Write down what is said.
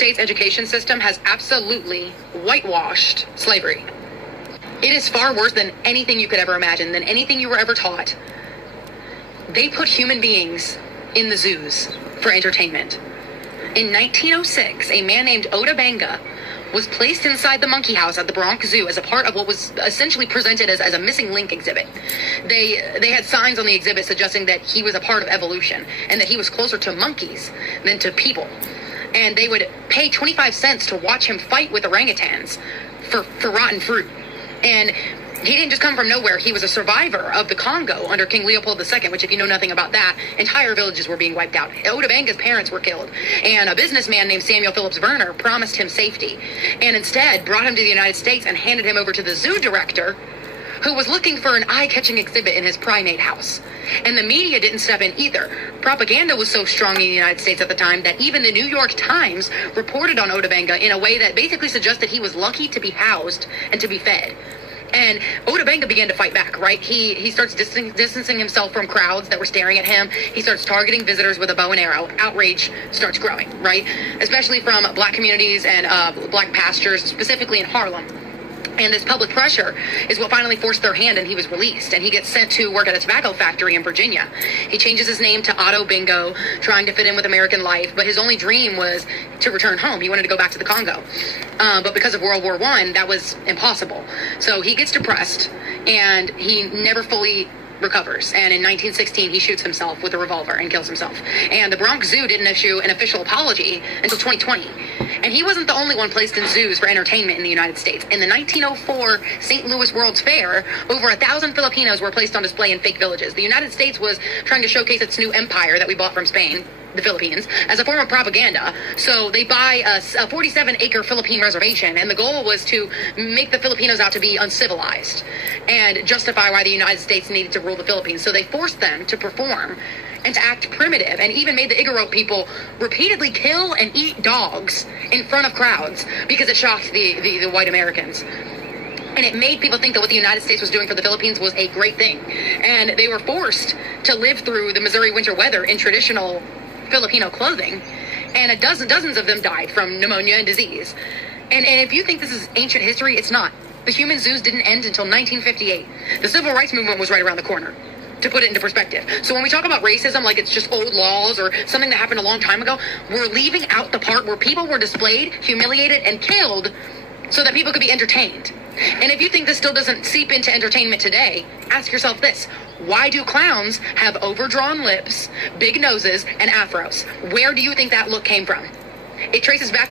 States education system has absolutely whitewashed slavery. It is far worse than anything you could ever imagine, than anything you were ever taught. They put human beings in the zoos for entertainment. In 1906, a man named Benga was placed inside the monkey house at the Bronx Zoo as a part of what was essentially presented as a missing link exhibit. They had signs on the exhibit suggesting that he was a part of evolution and that he was closer to monkeys than to people. And they would pay 25 cents to watch him fight with orangutans for rotten fruit. And he didn't just come from nowhere. He was a survivor of the Congo under King Leopold II, which, if you know nothing about that, entire villages were being wiped out. Benga's parents were killed, and a businessman named Samuel Phillips Werner promised him safety, and instead brought him to the United States and handed him over to the zoo director, who was looking for an eye-catching exhibit in his primate house. And the media didn't step in either. Propaganda was so strong in the United States at the time that even the New York Times reported on Benga in a way that basically suggested he was lucky to be housed and to be fed. And Benga began to fight back, right? He starts distancing himself from crowds that were staring at him. He starts targeting visitors with a bow and arrow. Outrage starts growing, right? Especially from black communities and black pastors, specifically in Harlem. And this public pressure is what finally forced their hand, and he was released. And he gets sent to work at a tobacco factory in Virginia. He changes his name to Otto Bingo, trying to fit in with American life. But his only dream was to return home. He wanted to go back to the Congo. But because of World War I, that was impossible. So he gets depressed, and he never fully recovers. And in 1916, he shoots himself with a revolver and kills himself. And the Bronx Zoo didn't issue an official apology until 2020. And he wasn't the only one placed in zoos for entertainment in the United States. In the 1904 St. Louis World's Fair, over 1,000 Filipinos were placed on display in fake villages. The United States was trying to showcase its new empire that we bought from Spain, the Philippines, as a form of propaganda. So they buy a 47-acre Philippine reservation, and the goal was to make the Filipinos out to be uncivilized and justify why the United States needed to rule the Philippines. So they forced them to perform and to act primitive, and even made the Igorot people repeatedly kill and eat dogs in front of crowds because it shocked the white Americans. And it made people think that what the United States was doing for the Philippines was a great thing. And they were forced to live through the Missouri winter weather in traditional Filipino clothing, and dozens of them died from pneumonia and disease. And if you think this is ancient history, it's not. The human zoos didn't end until 1958. The civil rights movement was right around the corner, to put it into perspective. So when we talk about racism like it's just old laws or something that happened a long time ago, we're leaving out the part where people were displayed, humiliated, and killed so that people could be entertained. And if you think this still doesn't seep into entertainment today, ask yourself this: why do clowns have overdrawn lips, big noses, and afros? Where do you think that look came from? It traces back